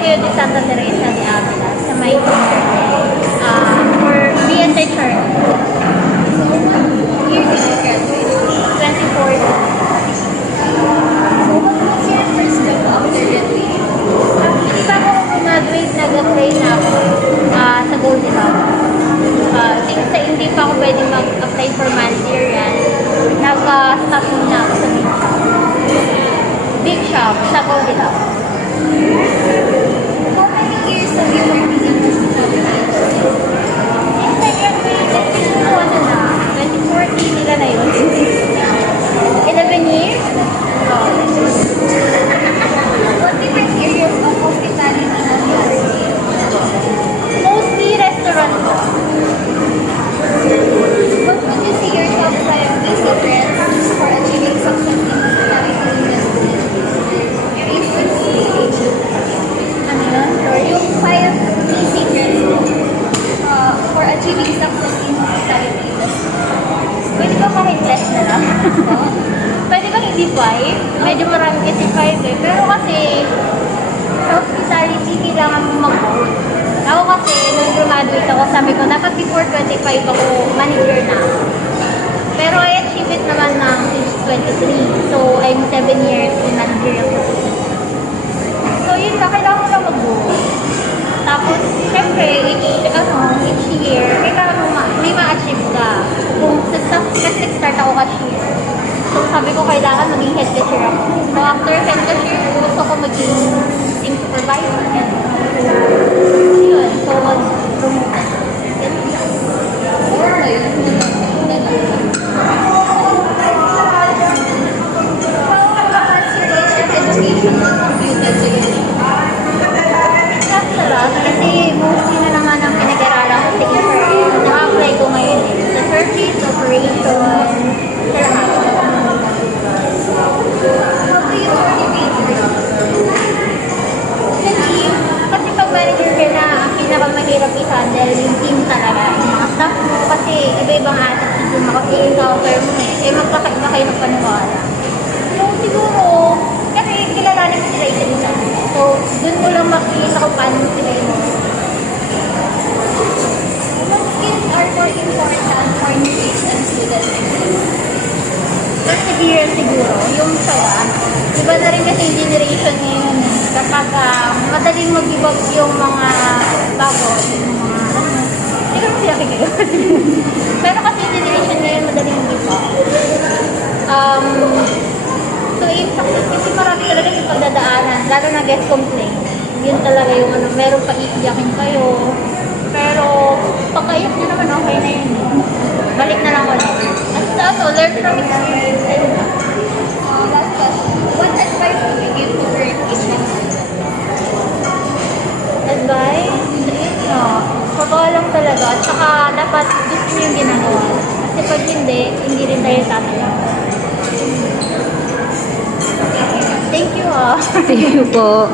Colegio de Santa Teresa de Avila sa may for BSI Church. Year did you graduate? 24. So, what was your first job after graduation? Hindi pa ako graduate, nag-apply na ako sa Goldilocks. Since hindi pa ako pwede mag-apply for managerial, nag-stop muna ako sa big shop sa Goldilocks. How many years have you worked in hospitality? Since I graduated, siguro ano na, 2014 nila na yun. 11 years? What different areas of hospitality have you worked in? Mostly restaurant po. What would you see yourself five key secrets for achieving success in hospitality industry? Ano yun? Sorry. Yung five key secrets for achieving success in hospitality industry. Pwede ba kahit less na lang? Pwede ba hindi 5? Medyo marami kasi 5 eh. Pero kasi, sa hospitality, kailangan mo mag-goal. Ako kasi, nung graduate ako, sabi ko, dapat before 25 ako, manager na ako. Pero I achieved it naman ng age 23. So, I'm 7 years in managerial position. So, yun lang, kailangan mo lang mag-goal. Tapos, syempre, each year, kailangan mo may ma-achieve ka. Kasi nag-start ako cashier. So, sabi ko, kailangan maging head cashier ako. So, after head cashier, gusto ko maging supervisor. Yun. So, mag-promote. Or ngayon, how has your education contributed to your job? Sarap, kasi mostly na naman ang pinag-aralan ko sa Israel. Na-apply ko ngayon sa service, operation, sa lahat. How do you motivate yourself? Kasi pag manager ka na, ang pinakamahirap i-handle yung team talaga. Yung mga staff mo, kasi iba-ibang attitude yung makapag-encounter mo eh. Eh, magkakaiba kayo ng paniwala. So, siguro, kasi kilalanin mo sila isa-isa. So, dun mo lang makikita kung paano mo sila yun. What skills are more important for new and students? Perseverance siguro, yung saya. Iba na rin kasi yung generation ngayon. Kapag madaling mag-give up yung mga bago, yung mga hindi ko sila kayo. Pero kasi yung generation ngayon, madaling mag-give up. So, in success, kasi marami talaga yung pagdadaanan, lalo na guest complaint. Yun talaga yung ano, meron pa iiyakin kayo. Pero, pagkaiyak nyo naman, okay na yun. Balik na lang ulit. At sa ano, learn from experience. Last question. What advice would you give to current students? Advice? Yun no. Pagkawalang talaga. At saka, dapat gusto nyo yung ginagawa. Kasi pag hindi rin tayo tatayo. Thank you Thank you po.